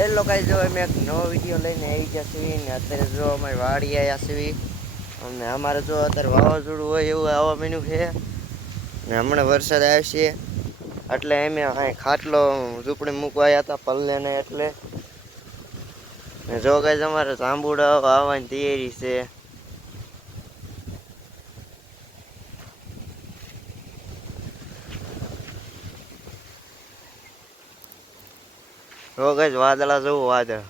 Hello કાંઈ જો અમે એક નવો વીડિયો લઈને આવી ગયા છીએ ને અત્યારે જો અમે વાડી આવ્યા છીએ અમને અમારે જો અત્યારે વાવાઝોડું હોય એવું આવવા મીનું છે ને હમણાં વરસાદ આવશે એટલે અમે અહીં ખાટલો ઝૂંપડી મૂકવા આવ્યા હતા પલ્લેને એટલે ને જો કાંઈ અમારે જાંબુડા આવવાની તૈયારી છે જો ગાઈસ વાદળા જોવું વાદળ.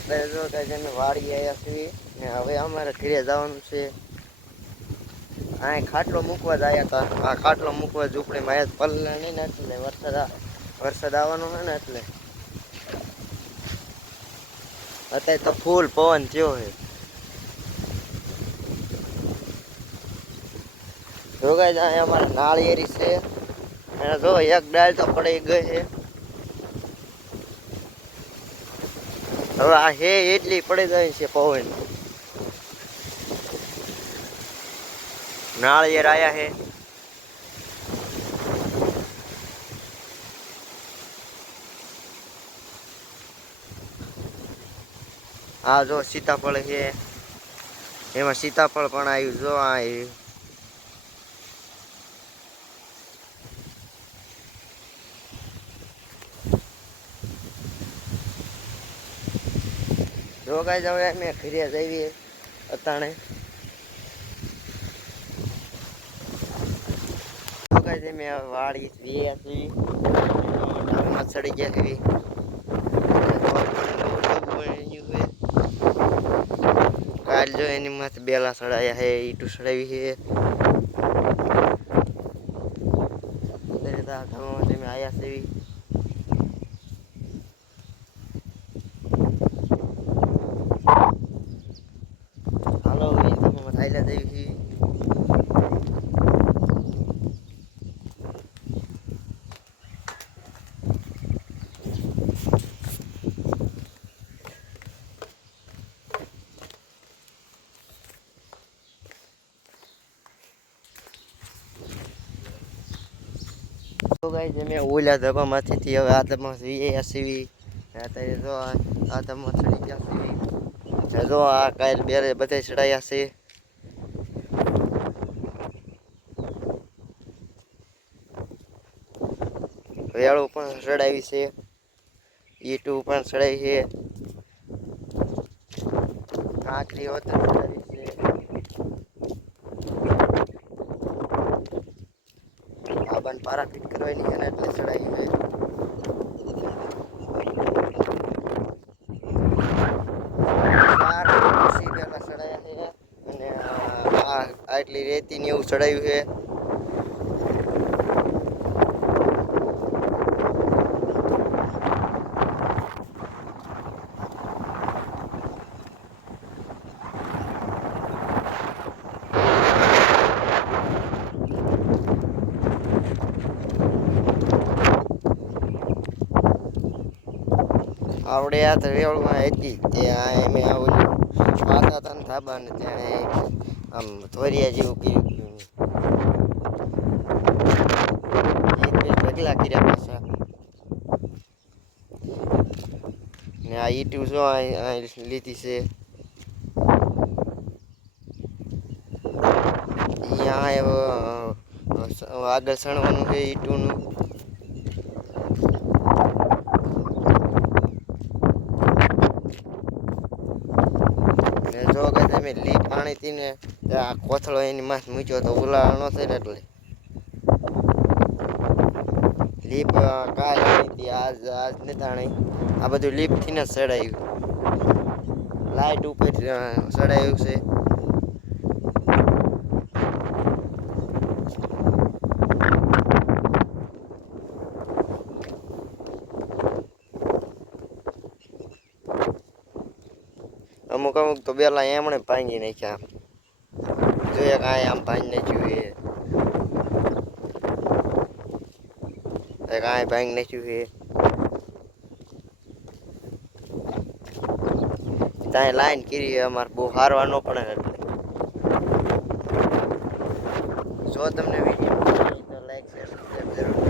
અત્યારે જો કાંઈ અમે વાડી આવ્યા છીએ ને હવે અમારે ઘરે જવાનું છે. અહીં ખાટલો મૂકવા જ આવ્યા હતા આ ખાટલો મૂકવા ઝૂંપડીમાં આયા પલ્લા નહીં ને એટલે વરસાદ વરસાદ આવવાનો છે ને એટલે. અત્યારે તો ફૂલ પવન થયો છે. જોગાઈ જાય અમારે નાળિયેરી છે. અને જો એક ડાળ તો પડી ગઈ છે. હવે આ હે એટલી પડી જાય છે પવન. નાળિયેર આયા હે આ જો સીતાફળ છે એમાં સીતાફળ પણ આવ્યું જો આ. જો કાંઈ હવે અમે ઘરે જઈએ અતાણે અમે હવે વાળી વીએ છીએ ઢાંગમાં ચડી ગયા છીએ કાલ જો એની માથે બેલા સડાયા હે ઈટું સડાવી છે. અત્યારે તો આ ઢાંગમાં અમે આયા છીએ હાલો તમે થાઈલા દેવી છે તો ગાઈ જે મેં ઓલા ધબામાંથી હવે આ ધબમાં વીએ સીવી અત્યારે જો આ આ ચડી ગયા સીવી જો આ કાયલ બેરે બધે ચડાયા છે. વેળું પણ ચડાવી છે. ઈટું પણ ચડાવી છે. કાંકરી હોત ચડાવી છે. આ બન પારા ફિટ કરવાની છે ને એટલે ચડાવી ચડાયા આ આટલી રેતી ને એવું ચડાવ્યું છે. આવડે આ તો હતી ત્યાં મેં ઓલું પાતા તન થાબા ને ત્યાં આમ ધોરિયા જેવું કર્યું બે ઢગલા કર્યા પાછા. ને આ ઈટું જો લીધી છે. અહીંયા આગળ સણવાનું છે ઈટુનું ને જો કે તમે લી પાણી થી ને આ કોથળો એની માથ મૂક્યો તો ઉલાળ ન થાય ને એટલે. લીપ કાલ હતી, આજ આજ ને તાણી આ બધું લીપથી ને ચડાયું લાઈટ ઉપર ચડાયું છે. અમુક અમુક તો બેલા એમણે ભાંગી નાખ્યા. જોઈએ કાંઈ આમ ભાંગી નાખ્યું એ કાંઈ ભાંગી નાખ્યું છે. ત્યાં લાઈન કરી અમારે બહુ હારવા ન પડે એટલે. જો તમને વીડિયો લાઈક શેર સબસ્ક્રાઈબ જરૂર